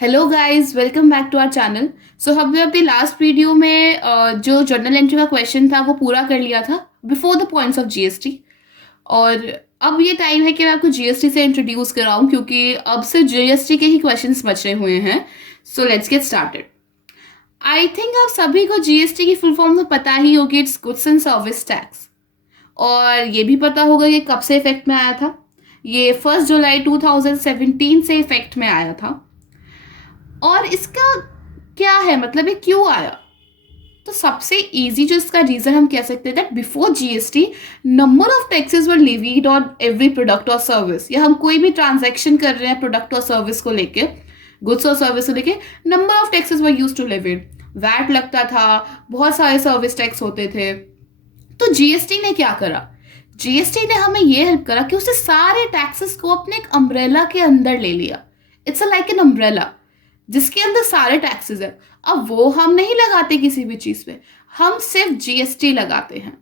Hello guys, welcome back to our channel. So हमने अपनी last video में जो जर्नल एंट्री का क्वेश्चन था वो पूरा कर लिया था before the points of GST. और अब ये टाइम है कि मैं आपको जीएसटी से इंट्रोड्यूस कराऊं क्योंकि अब से जीएसटी के ही क्वेश्चंस बचे हुए हैं। So let's get started. I think आप सभी को जीएसटी की फुल फॉर्म तो पता ही होगी, it's goods and service tax. और ये भी पता होगा कि कब से इफेक्ट में आया था। ये 1 जुलाई 2017 से इफेक्ट में आया था। और इसका क्या है मतलब, ये क्यों आया? तो सबसे इजी जो इसका रीजन हम कह सकते हैं that before GST number of taxes were levied on every product और सर्विस। या हम कोई भी ट्रांजैक्शन कर रहे हैं प्रोडक्ट और सर्विस को लेके, गुड्स और सर्विस को लेके, number of taxes were used to levied. VAT लगता था, बहुत सारे सर्विस टैक्स होते थे। तो जीएसटी ने क्या करा? जीएसटी ने हमें ये हेल्प करा कि उसने सारे टैक्सेस को अपने एक अम्ब्रेला के अंदर ले लिया। इट्स लाइक एन अम्ब्रेला जिसके अंदर सारे टैक्सेस है। अब वो हम नहीं लगाते किसी भी चीज पे, हम सिर्फ जीएसटी लगाते हैं।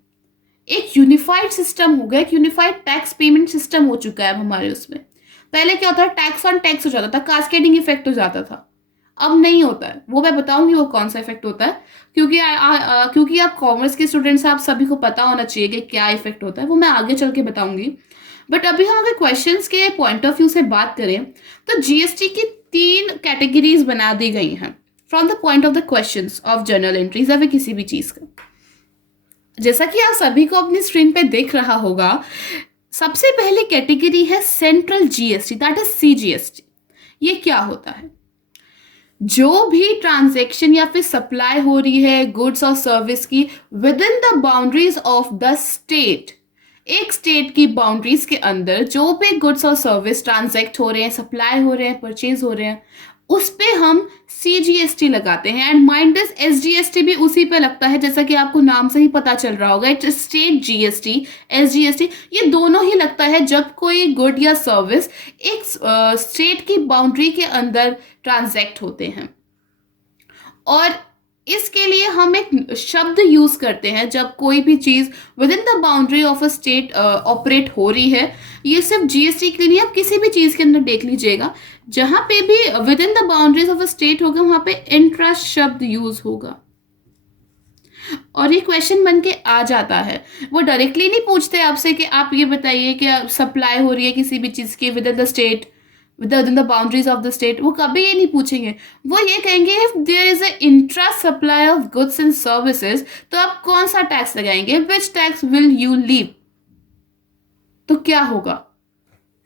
एक यूनिफाइड सिस्टम हो गया, एक यूनिफाइड टैक्स पेमेंट सिस्टम हो चुका है अब हमारे उसमें। पहले क्या होता था, टैक्स ऑन टैक्स हो जाता था, कास्केडिंग इफेक्ट हो जाता था। अब नहीं होता है। वो मैं बताऊंगी वो कौन सा इफेक्ट होता है, क्योंकि आप कॉमर्स के स्टूडेंट्स हैं, आप सभी को पता होना चाहिए कि क्या इफेक्ट होता है। वो मैं आगे चल के बताऊंगी। बट अभी हम अगर क्वेश्चंस के पॉइंट ऑफ व्यू से बात करें तो जीएसटी की 3 कैटेगरीज बना दी गई हैं from the point of the questions of journal entries या फिर किसी भी चीज का। जैसा कि आप सभी को अपनी स्क्रीन पे दिख रहा होगा, सबसे पहली कैटेगरी है central GST, that is CGST. ये क्या होता है? जो भी ट्रांजैक्शन या फिर सप्लाई हो रही है गुड्स और सर्विस की within the boundaries of the state, एक स्टेट की बाउंड्रीज के अंदर जो भी गुड्स और सर्विस ट्रांजैक्ट हो रहे हैं, सप्लाई हो रहे हैं, परचेज हो रहे हैं, उस पे हम सीजीएसटी लगाते हैं। एंड माइंड दिस, एसजीएसटी भी उसी पे लगता है, जैसा कि आपको नाम से ही पता चल रहा होगा। इट्स स्टेट जीएसटी, एसजीएसटी, ये दोनों ही लगता है जब कोई गुड या सर्विस एक स्टेट की बाउंड्री के अंदर ट्रांजैक्ट होते हैं। और इसके लिए हम एक शब्द यूज करते हैं जब कोई भी चीज with in the boundary of a state operate हो रही है। ये सिर्फ जीएसटी के लिए नहीं, आप किसी भी चीज के अंदर देख लीजिएगा, जहां पे भी with in the boundaries of a state होगा वहां पे इंट्रा शब्द यूज होगा। और ये क्वेश्चन बन के आ जाता है। वो डायरेक्टली नहीं पूछते आपसे कि आप ये बताइए कि सप्लाई हो रही है किसी भी चीज की within the state, within the boundaries of the state. वो कभी ये नहीं पूछेंगे। वो ये कहेंगे if there is a intra supply of goods and services, तो आप कौन सा टैक्स लगाएंगे, which tax will you leave? तो क्या होगा?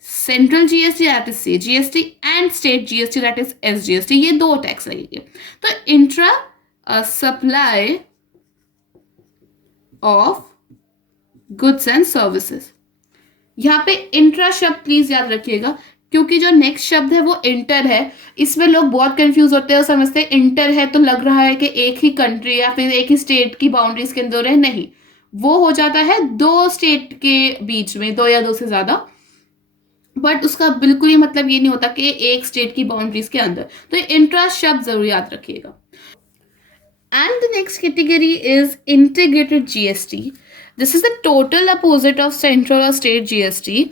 Central GST that is CGST and state GST that is SGST, ये दो टैक्स लगेंगे। तो intra supply of goods and services, यहाँ पे इंट्रा शब्द प्लीज याद रखिएगा, क्योंकि जो नेक्स्ट शब्द है वो इंटर है। इसमें लोग बहुत कंफ्यूज होते हैं और समझते हैं इंटर है तो लग रहा है कि एक ही कंट्री या फिर एक ही स्टेट की बाउंड्रीज के अंदर है। नहीं, वो हो जाता है दो स्टेट के बीच में, दो या दो से ज्यादा। बट उसका बिल्कुल ही मतलब ये नहीं होता कि एक स्टेट की बाउंड्रीज के अंदर। तो ये इंट्रा शब्द जरूर याद रखिएगा। And the next category is integrated GST. This is the total opposite of central or state GST.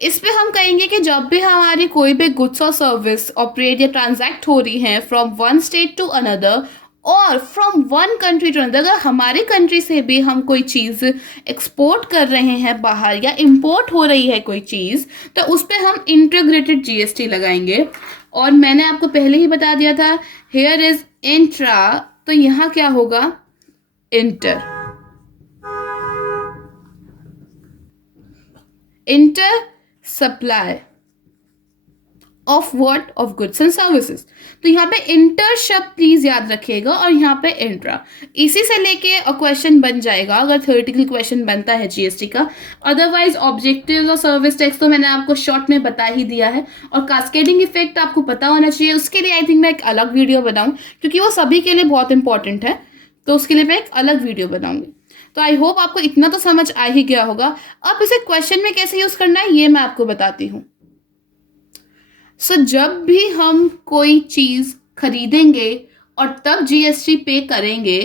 इस पे हम कहेंगे कि जब भी हमारी कोई भी गुड्स और सर्विस ऑपरेट या ट्रांजैक्ट हो रही है from one state to another और from one country to another, अगर हमारी कंट्री से भी हम कोई चीज़ एक्सपोर्ट कर रहे हैं बाहर या इंपोर्ट हो रही है कोई चीज़, तो उस पर हम इंटीग्रेटेड जीएसटी लगाएंगे। और मैंने आपको पहले ही बता दिया था, हेयर इज इंट्रा, तो यहाँ क्या होगा? Inter. Inter supply of what? Of goods and services. तो यहाँ पे इंटर शब्द प्लीज याद रखिएगा और यहाँ पे इंट्रा। इसी से लेके क्वेश्चन बन जाएगा अगर थ्योरेटिकल क्वेश्चन बनता है जीएसटी का। अदरवाइज ऑब्जेक्टिव्स और सर्विस टैक्स तो मैंने आपको शॉर्ट में बता ही दिया है। और कास्केडिंग इफेक्ट आपको पता होना चाहिए, उसके लिए आई थिंक मैं एक अलग वीडियो बनाऊं, क्योंकि वो सभी के लिए बहुत इंपॉर्टेंट है। तो उसके लिए मैं एक अलग वीडियो बनाऊंगी। तो आई होप आपको इतना तो समझ आ ही गया होगा। अब इसे क्वेश्चन में कैसे यूज करना है ये मैं आपको बताती हूँ। सो जब भी हम कोई चीज खरीदेंगे और तब जीएसटी पे करेंगे,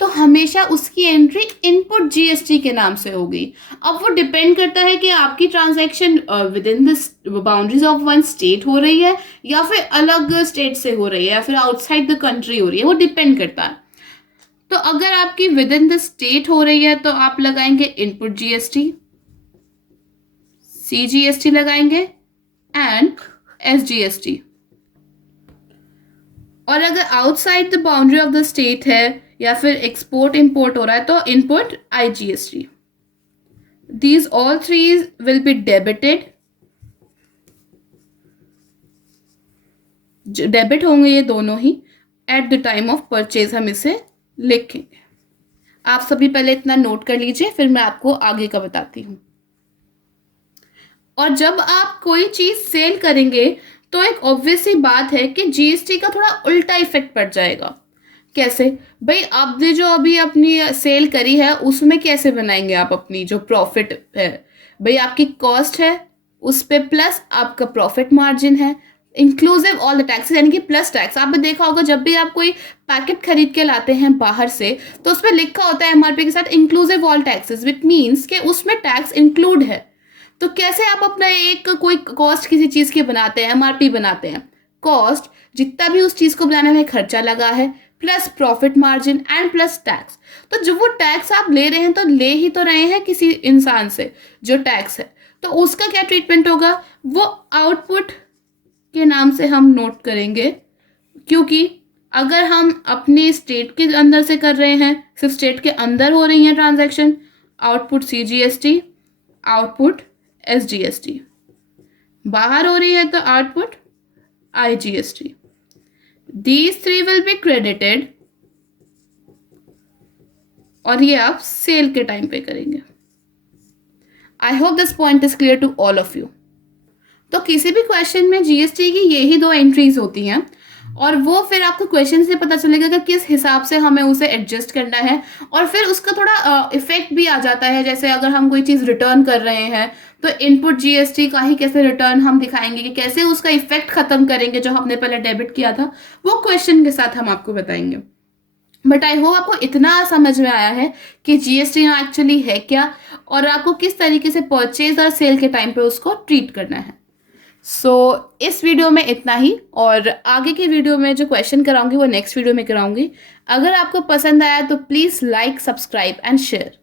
तो हमेशा उसकी एंट्री इनपुट जीएसटी के नाम से होगी। अब वो डिपेंड करता है कि आपकी transaction with in the boundaries of one state हो रही है या फिर अलग स्टेट से हो रही है या फिर आउटसाइड द कंट्री हो रही है, वो डिपेंड करता है। तो अगर आपकी विद इन द स्टेट हो रही है तो आप लगाएंगे इनपुट जीएसटी, सीजीएसटी लगाएंगे एंड एसजीएसटी। और अगर outside the boundary of the state है या फिर एक्सपोर्ट इंपोर्ट हो रहा है तो input IGST. These all three will be debited, debit होंगे ये दोनों ही at the time of purchase, हम इसे लिखेंगे। आप सभी पहले इतना नोट कर लीजिए, फिर मैं आपको आगे का बताती हूँ। और जब आप कोई चीज सेल करेंगे तो एक ऑब्वियस सी बात है कि जीएसटी का थोड़ा उल्टा इफेक्ट पड़ जाएगा। कैसे भाई, आपने जो अभी अपनी सेल करी है उसमें कैसे बनाएंगे आप अपनी जो प्रॉफिट है? भाई आपकी कॉस्ट है उस पे प्लस आपका प्रॉफिट मार्जिन है, इंक्लूसिव ऑल द टैक्सेस, यानी कि प्लस टैक्स। आपने देखा होगा जब भी आप कोई पैकेट खरीद के लाते हैं बाहर से तो उसमें लिखा होता है एमआरपी के साथ inclusive all taxes, which means कि उसमें टैक्स इंक्लूड है। तो कैसे आप अपना एक कोई कॉस्ट किसी चीज़ की बनाते हैं, एमआरपी बनाते हैं, कॉस्ट जितना भी उस चीज़ को बनाने में खर्चा लगा है plus profit margin and plus tax. तो जो वो टैक्स आप ले रहे हैं तो ले ही तो रहे हैं किसी इंसान से जो टैक्स है, तो उसका क्या ट्रीटमेंट होगा वो आउटपुट के नाम से हम नोट करेंगे। क्योंकि अगर हम अपने स्टेट के अंदर से कर रहे हैं, सिर्फ स्टेट के अंदर हो रही है transaction, output CGST, output SGST, बाहर हो रही है तो output IGST. These three will be credited और ये आप सेल के टाइम पे करेंगे। I hope this point is clear to all of you. तो किसी भी क्वेश्चन में जीएसटी की यही दो एंट्रीज होती हैं और वो फिर आपको क्वेश्चन से पता चलेगा कि किस हिसाब से हमें उसे एडजस्ट करना है। और फिर उसका थोड़ा इफेक्ट भी आ जाता है, जैसे अगर हम कोई चीज़ रिटर्न कर रहे हैं तो इनपुट जीएसटी का ही कैसे रिटर्न हम दिखाएंगे, कि कैसे उसका इफेक्ट खत्म करेंगे जो हमने पहले डेबिट किया था, वो क्वेश्चन के साथ हम आपको बताएंगे। बट आई होप आपको इतना समझ में आया है कि जीएसटी एक्चुअली है क्या और आपको किस तरीके से परचेज और सेल के टाइम पे उसको ट्रीट करना है। इस वीडियो में इतना ही, और आगे की वीडियो में जो क्वेश्चन कराऊंगी वो नेक्स्ट वीडियो में कराऊंगी। अगर आपको पसंद आया तो please like, subscribe and share.